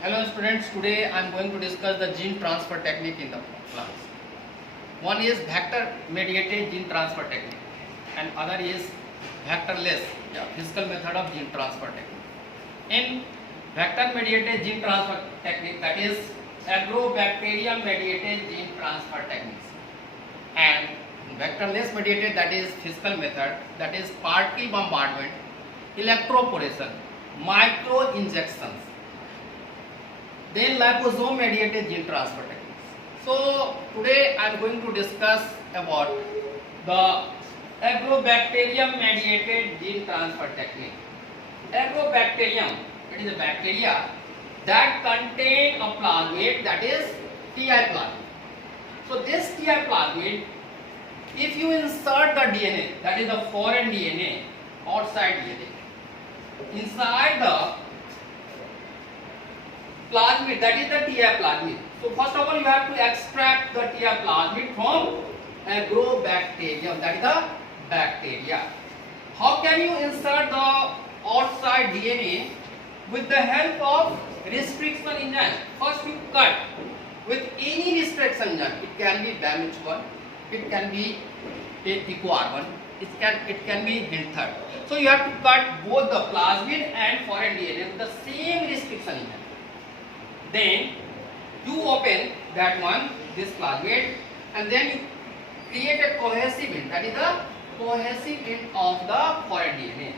Hello students, today I am going to discuss the gene transfer technique in the class. One is vector mediated gene transfer technique and other is vectorless physical method of gene transfer technique. In vector mediated gene transfer technique, that is Agrobacterium mediated gene transfer techniques, and vectorless mediated, that is physical method, that is particle bombardment, electroporation, microinjections, then lyposome mediated gene transfer techniques. So today I am going to discuss about the Agrobacterium mediated gene transfer technique. Agrobacterium, it is a bacteria that contain a plasmid, that is Ti plasmid. So this Ti plasmid, if you insert the DNA, that is the foreign DNA, outside DNA, inside the plasmid, that is the Ti plasmid. So first of all, you have to extract the Ti plasmid from Agrobacterium, that is the bacteria. How can you insert the outside DNA? With the help of restriction enzyme. First you cut with any restriction enzyme. It can be damage one, it can be eco-R1, it can be hindered. So you have to cut both the plasmid and foreign DNA with the same restriction enzyme. Then you open that one, this plasmid, and then you create a cohesive end, that is the cohesive end of the foreign DNA.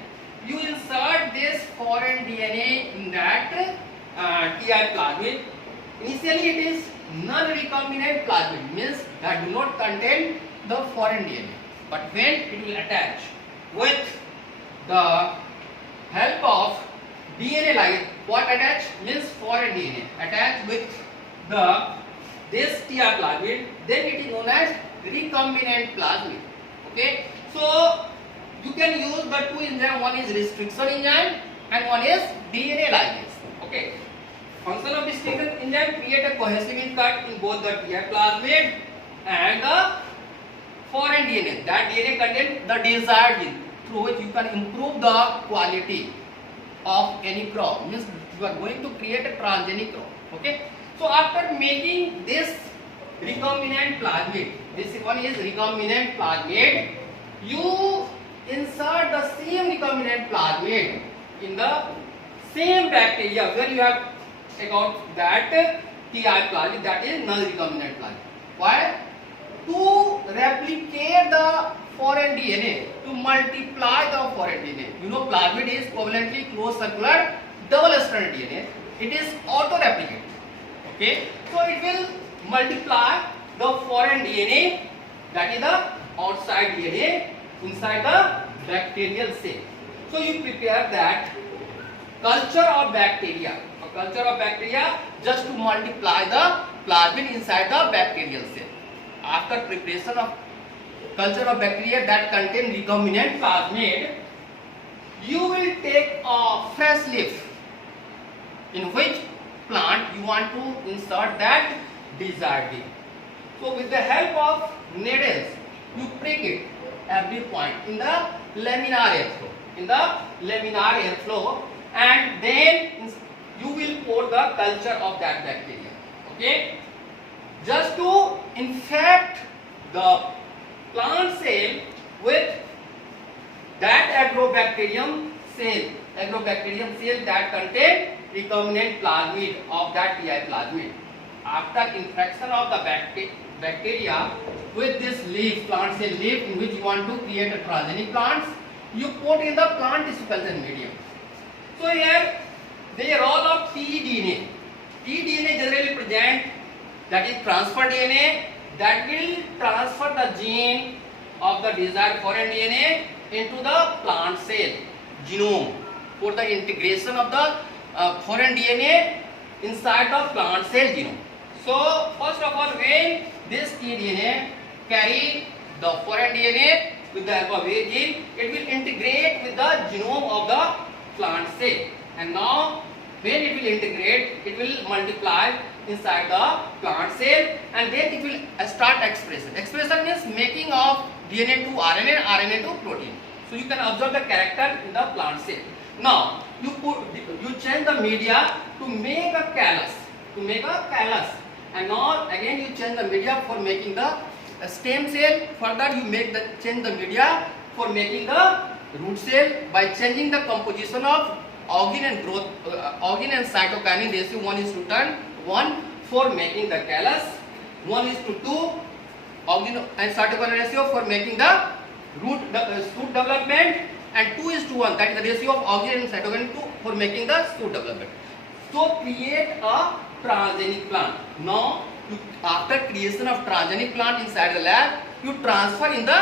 You insert this foreign DNA in that Ti plasmid. Initially it is non-recombinant plasmid, means that do not contain the foreign DNA. But when it will attach with the help of DNA ligase, what attach means foreign DNA attach with this Ti plasmid, then it is known as recombinant plasmid. Okay, so you can use the two enzymes. One is restriction enzyme and one is DNA ligase. Okay, function of restriction enzyme, create a cohesive cut in both the Ti plasmid and the foreign DNA. That DNA contains the desired gene through which you can improve the quality of any crop, means you are going to create a transgenic crop. Okay, so after making this recombinant plasmid, this one is recombinant plasmid, you insert the same recombinant plasmid in the same bacteria where you have taken out that Ti plasmid, that is non-recombinant plasmid. Why? To replicate the foreign DNA, to multiply the foreign DNA. You know, plasmid is covalently closed circular double-stranded DNA. It is auto-replicating. Okay, so it will multiply the foreign DNA, that is the outside DNA, inside the bacterial cell. So you prepare that culture of bacteria, just to multiply the plasmid inside the bacterial cell. After preparation of culture of bacteria that contain recombinant plasmid, you will take a fresh leaf in which plant you want to insert that desired gene. So with the help of needles, you prick it every point in the laminar airflow, and then you will pour the culture of that bacteria. Okay, just to infect the plant cell with that agrobacterium cell that contain recombinant plasmid of that Ti plasmid. After infection of the bacteria with this leaf, plant cell leaf, in which you want to create a transgenic plants, you put in the plant tissue culture medium. So here the role of tDNA. tDNA generally present, that is transfer DNA, that will transfer the gene of the desired foreign DNA into the plant cell genome for the integration of the foreign DNA inside the plant cell genome. So first of all, when this tDNA carry the foreign DNA with the help of a gene, it will integrate with the genome of the plant cell, and now when it will integrate, it will multiply inside the plant cell, and then it will start expression. Expression means making of DNA to RNA, RNA to protein. So you can observe the character in the plant cell. Now you change the media to make a callus, and now again you change the media for making the stem cell. Further you change the media for making the root cell by changing the composition of organ and cytokinin ratio 1:1 for making the callus, 1:2 organ and cytokinin ratio for making the shoot development, and 2:1, that is the ratio of organ and cytokinin for making the shoot development. So create a transgenic plant. Now after creation of transgenic plant inside the lab, you transfer in the